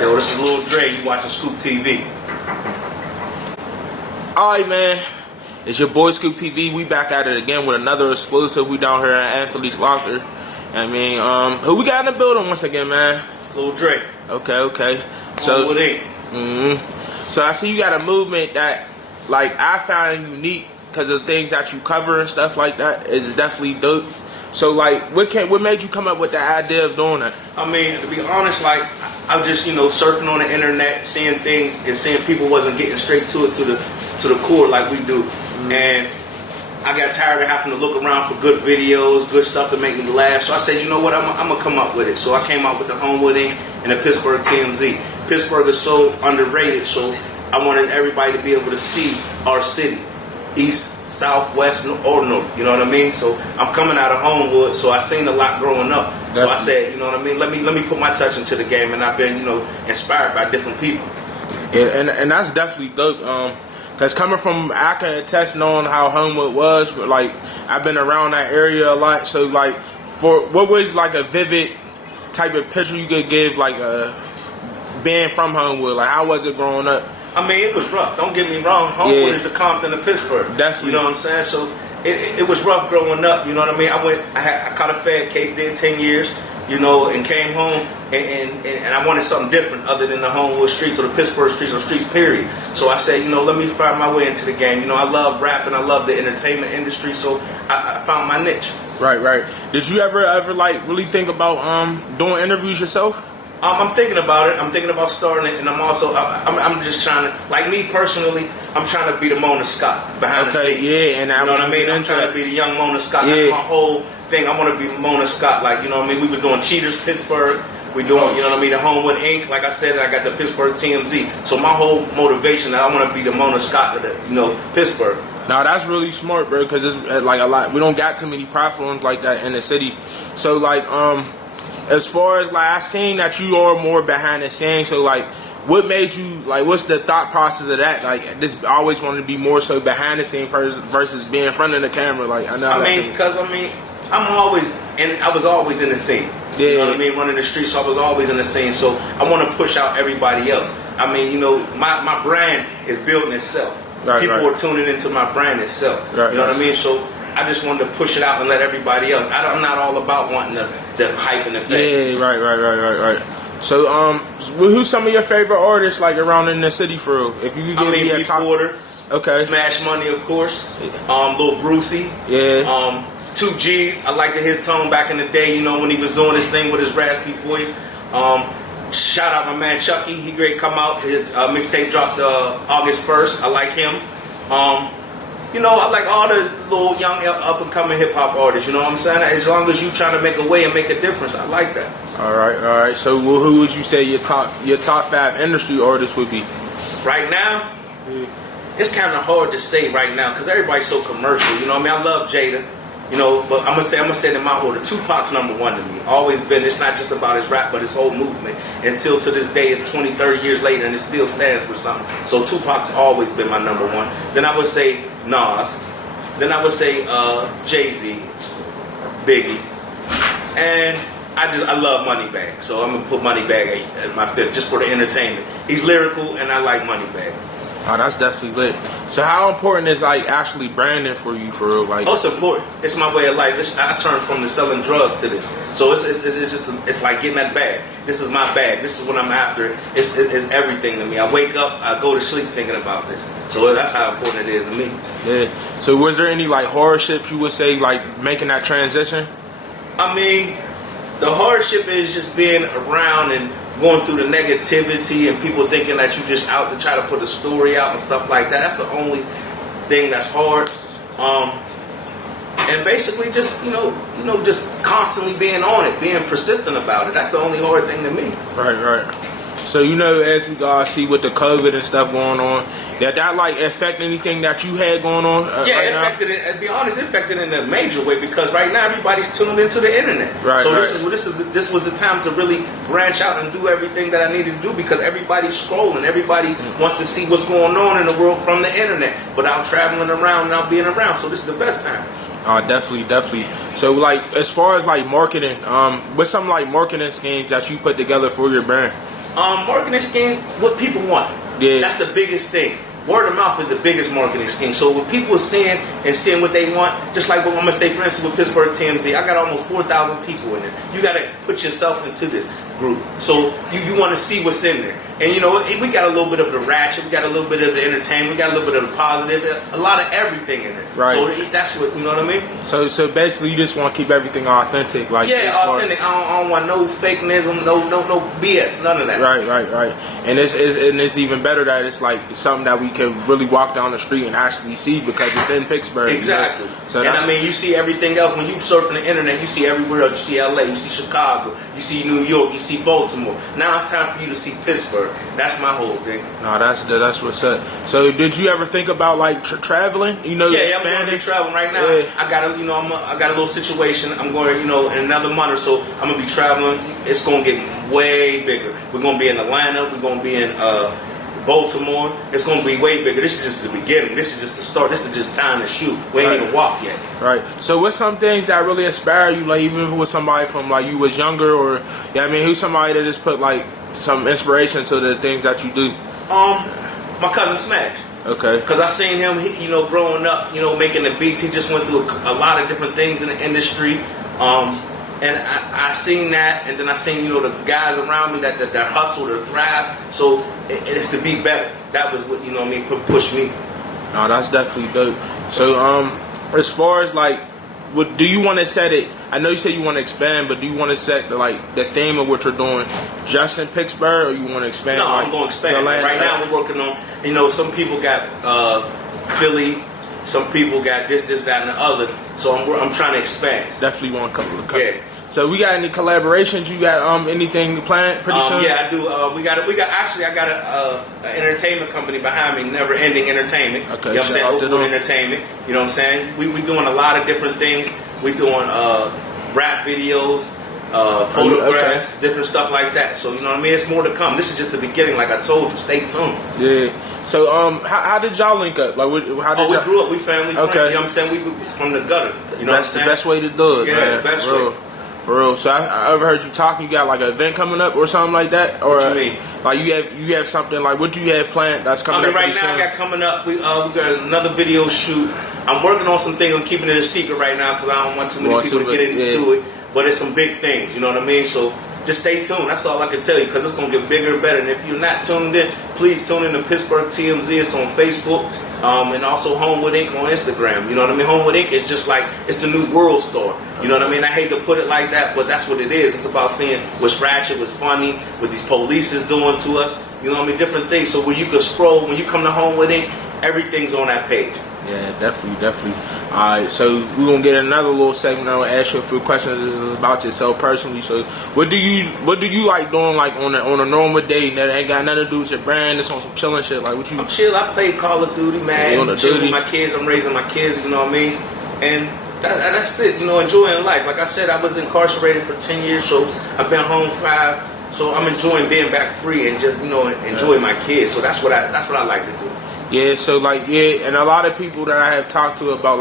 Yo, this is Lil Dre. You watching Scoop TV. Alright, man. It's your boy Scoop TV. We back at it again with another exclusive. We down here at Anthony's Locker. I mean, who we got in the building once again, man? Lil Dre. Okay. So, so I see you got a movement that, like, I found unique because of the things that you cover and stuff like that. Is definitely dope. So, like, what made you come up with the idea of doing that? I mean, to be honest, like, I'm just, surfing on the internet, seeing things and seeing people wasn't getting straight to it, to the core like we do. And I got tired of having to look around for good videos, good stuff to make me laugh. So I said, you know what, I'm going to come up with it. So I came up with the Homewood Inc. and the Pittsburgh TMZ. Pittsburgh is so underrated, so I wanted everybody to be able to see our city, east, south, west, or north, you know what I mean? So I'm coming out of Homewood, so I seen a lot growing up. Definitely. So I said, you know what I mean, let me put my touch into the game, and I've been, inspired by different people. Yeah, and that's definitely dope. Because coming from, I can attest knowing how Homewood was, like, I've been around that area a lot, so, like, for what was, like, a vivid type of picture you could give, like, being from Homewood, like, how was it growing up? I mean, it was rough. Don't get me wrong. Homewood is the Compton of Pittsburgh. Definitely. You know what I'm saying? So it was rough growing up. You know what I mean? I caught a fed case, did 10 years, and came home and I wanted something different other than the Homewood streets or the Pittsburgh streets or streets, period. So I said, let me find my way into the game. I love rap and I love the entertainment industry, so I found my niche. Right. Did you ever like really think about doing interviews yourself? I'm thinking about it. I'm thinking about starting it, and I'm just trying to, like me personally, I'm trying to be the Mona Scott behind the scenes. Yeah, and you know what I mean? I'm trying to be the young Mona Scott. Yeah. That's my whole thing. I want to be Mona Scott. Like, you know what I mean? We were doing Cheaters Pittsburgh. We doing, you know what I mean, the Homewood Inc. Like I said, and I got the Pittsburgh TMZ. So my whole motivation, I want to be the Mona Scott of the, Pittsburgh. Now that's really smart, bro, because it's like a lot. We don't got too many platforms like that in the city. So like, as far as like, I seen that you are more behind the scenes. So like, what made you like? What's the thought process of that? Like, this always wanted to be more so behind the scenes versus being in front of the camera. Like, I was always in the scene. Yeah. You know what I mean? Running the streets, so I was always in the scene. So I want to push out everybody else. I mean, my brand is building itself. People are tuning into my brand itself. You know what I mean? So I just wanted to push it out and let everybody else. I'm not all about wanting the hype and the fame. Yeah, right. So, who's some of your favorite artists like around in the city for real? If you could give me a top. Porter. Okay. Smash Money, of course. Lil Brucey. Yeah. 2G's. I liked his tone back in the day, when he was doing his thing with his raspy voice. Shout out my man Chucky. He great come out. His mixtape dropped August 1st. I like him. I like all the little young up and coming hip hop artists. You know what I'm saying? As long as you trying to make a way and make a difference, I like that. All right. So who would you say your top 5 industry artists would be? Right now, it's kind of hard to say right now because everybody's so commercial. You know what I mean? I love Jada. But I'm gonna say it in my order. Tupac's number one to me. Always been. It's not just about his rap, but his whole movement. Until to this day, it's 20, 30 years later, and it still stands for something. So Tupac's always been my number one. Then I would say Nas. Then I would say Jay-Z, Biggie, and I love Moneybagg. So I'm gonna put Moneybagg at my 5th, just for the entertainment. He's lyrical, and I like Moneybagg. Oh, that's definitely lit. So how important is like actually branding for you for real? Like, it's important. It's my way of life. I turned from the selling drugs to this. So it's like getting that bag. This is my bag. This is what I'm after. It's everything to me. I wake up, I go to sleep thinking about this. So that's how important it is to me. Yeah. So was there any like hardships you would say like making that transition? I mean, the hardship is just being around and going through the negativity and people thinking that you just out to try to put a story out and stuff like that. That's the only thing that's hard. And basically just, just constantly being on it, being persistent about it. That's the only hard thing to me. Right. So, as we see with the COVID and stuff going on, that like affect anything that you had going on it affected it. To be honest, it affected in a major way because right now everybody's tuned into the internet. This was the time to really branch out and do everything that I needed to do because everybody's scrolling. Everybody wants to see what's going on in the world from the internet without traveling around and not being around. So this is the best time. Definitely. So, like, as far as like marketing, what's some like marketing schemes that you put together for your brand? Marketing scheme, what people want. Yeah. That's the biggest thing. Word of mouth is the biggest marketing scheme. So when people are seeing what they want, just like what I'm gonna say, for instance, with Pittsburgh TMZ, I got almost 4,000 people in there. You gotta put yourself into this group. So you want to see what's in there. And you know, we got a little bit of the ratchet, we got a little bit of the entertainment, we got a little bit of the positive, a lot of everything in there. Right. So that's what, you know what I mean? So basically, you just want to keep everything authentic, like authentic. I don't want no fakenism, no BS, none of that. Right. And it's even better that it's like something that we can really walk down the street and actually see because it's in Pittsburgh. Exactly. You know? So and I mean, you see everything else when you surf on the internet. You see everywhere else. You see LA, you see Chicago, you see New York, you see Baltimore. Now it's time for you to see Pittsburgh. That's my whole thing. No, that's what's up. So did you ever think about like traveling? You know, I'm going to be traveling right now. Yeah. I got a little situation. I'm going, in another month or so. I'm gonna be traveling. It's gonna get way bigger. We're gonna be in Atlanta. We're gonna be in Baltimore. It's gonna be way bigger. This is just the beginning. This is just the start. This is just time to shoot. We ain't even walk yet. Right. So what's some things that really inspire you? Like even if it was somebody from like you was younger, or who's somebody that just put like some inspiration to the things that you do? My cousin Smash. Okay. Because I seen him, growing up, making the beats. He just went through a lot of different things in the industry. And I seen that, and then I seen, the guys around me that hustle, that thrive. So it's to be better. That was what, pushed me. No, that's definitely dope. So, as far as like, do you want to set it? I know you said you want to expand, but do you want to set the theme of what you're doing just in Pittsburgh, or you want to expand? No, I'm going to expand. Right now, we're working on. Some people got Philly, some people got this, that, and the other. So I'm trying to expand. Definitely want to come. Yeah. So we got any collaborations? You got anything planned pretty soon? Yeah, I do. I got an entertainment company behind me, Never Ending Entertainment. Okay. You know what I'm saying? Oakwood Entertainment. You know what I'm saying? We doing a lot of different things. We doing rap videos, photographs, different stuff like that. So you know what I mean? It's more to come. This is just the beginning, like I told you. Stay tuned. Yeah. So how did y'all link up? Like, how did we grew up. We family friends. Okay. You know what I'm saying? We was from the gutter. You know what I'm saying? The best way to do it. Yeah, man. the best way. For real. So I overheard you talking. You got like an event coming up or something like that, or what you mean? Like you have something like what do you have planned that's coming up? Right now, I got coming up. We got another video shoot. I'm working on some things. I'm keeping it a secret right now because I don't want too many people to get into it. But it's some big things. You know what I mean? So just stay tuned. That's all I can tell you because it's gonna get bigger and better. And if you're not tuned in, please tune in to Pittsburgh TMZ. It's on Facebook. And also Homewood Inc. on Instagram. You know what I mean? Homewood Inc. is just like, it's the new world star. You know what I mean? I hate to put it like that, but that's what it is. It's about seeing what's ratchet, what's funny, what these police is doing to us. You know what I mean? Different things. So when you can scroll, when you come to Homewood Inc., everything's on that page. Yeah, definitely. All right, so we're gonna get another little segment. I'll ask you a few questions. This is about yourself personally. So, what do you like doing like on a normal day that ain't got nothing to do with your brand? It's on some chilling shit. Like what you? I'm chill. I play Call of Duty, man. I'm chilling with my kids. I'm raising my kids. You know what I mean? And that's it. Enjoying life. Like I said, I was incarcerated for 10 years, so I've been home 5. So I'm enjoying being back free and just enjoying my kids. So that's what I like to do. Yeah, so and a lot of people that I have talked to about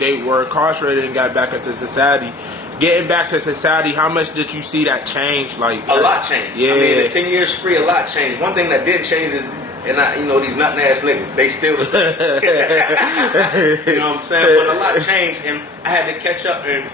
they were incarcerated and got back into society. Getting back to society, how much did you see that change? Like a lot changed. Yeah, I mean, the 10 years free, a lot changed. One thing that did change is, these nothing ass niggas, they still the same. You know what I'm saying? But a lot changed, and I had to catch up. And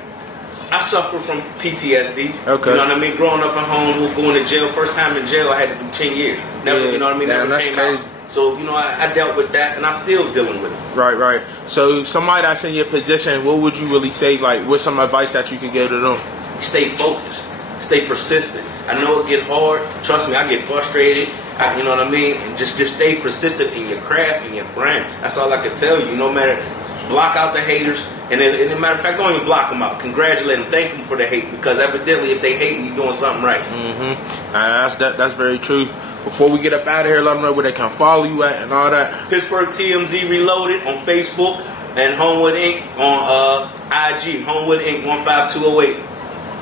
I suffer from PTSD. Okay. You know what I mean? Growing up at home, going to jail. First time in jail, I had to do 10 years. Never, you know what I mean? Damn, never came crazy. out. So, I dealt with that, and I'm still dealing with it. Right. So, somebody that's in your position, what would you really say? Like, what's some advice that you could give to them? Stay focused. Stay persistent. I know it get hard. Trust me, I get frustrated. You know what I mean? And just stay persistent in your craft and your brand. That's all I can tell you. No matter, block out the haters. And then, as a matter of fact, don't even block them out. Congratulate them. Thank them for the hate. Because evidently, if they hate, you're doing something right. Mm-hmm. That's very true. Before we get up out of here, let them know where they can follow you at and all that. Pittsburgh TMZ Reloaded on Facebook and Homewood Inc. on IG. Homewood Inc. 15208.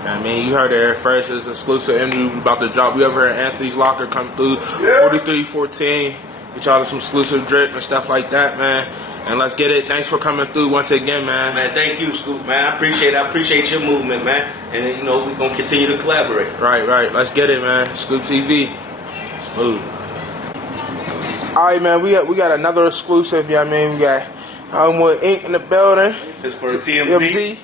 I mean, you heard it here first. It's exclusive interview about to drop. We ever heard Anthony's Locker come through. 4314. Get y'all some exclusive drip and stuff like that, man. And let's get it. Thanks for coming through once again, man. Man, thank you, Scoop, man. I appreciate it. I appreciate your movement, man. And, we're going to continue to collaborate. Right. Let's get it, man. Scoop TV. Smooth. All right, man. We got another exclusive. You know what I mean? We got Homewood Inc. in the building. It's for TMZ.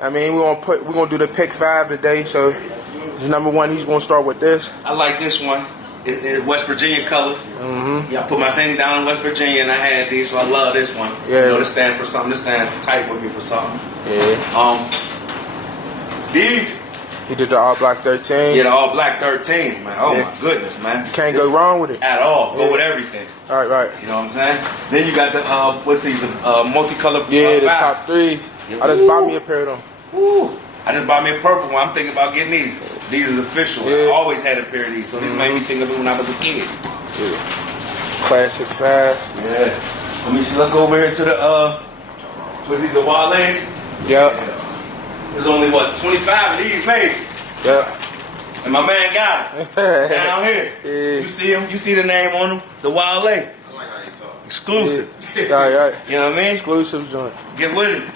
I mean, we're gonna do the pick 5 today. So this is number 1. He's gonna start with this. I like this one. It's West Virginia color. Mm-hmm. Yeah, I put my thing down in West Virginia, and I had these, so I love this one. Yeah. You know, this stand for something. This stand tight with me for something. Yeah. These. He did the all black 13. Yeah, the all black 13, man. Oh Yeah. my goodness, man. Can't go wrong with it. At all. Go Yeah. with everything. Right. You know what I'm saying? Then you got the multicolored. Yeah, the fives. top 3s. Yeah. I just bought me a pair of them. Woo. I just bought me a purple one. I'm thinking about getting these. These is official. Yeah. I always had a pair of these, so these made me think of it when I was a kid. Yeah. Classic 5. Yeah. Let me see. Let's go over here to the what's these, the Wale's? Yep. There's only 25 of these made. Yep. And my man got it. Down here. Yeah. You see him? You see the name on him? The Wale. I like how you talk. Exclusive. Right. You know what I mean? Exclusive joint. Get with him.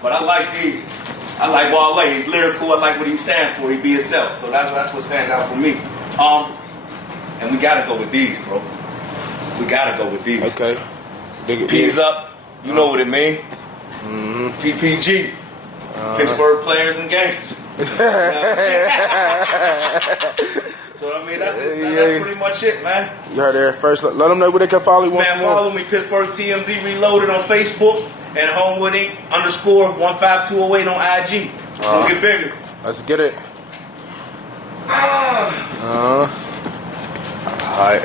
But I like these. I like Wale. He's lyrical. I like what he stands for. He be himself. So that's what stands out for me. And we gotta go with these, bro. We gotta go with these. Okay. P's up. You know what it mean. PPG. Pittsburgh players and gangsters. So I mean that's it, man. That's pretty much it, man. You heard it first. Let them know where they can follow you. Man, follow me, Pittsburgh TMZ Reloaded on Facebook and Homewood Inc. _15208 on IG. Gonna get bigger. Let's get it. All right.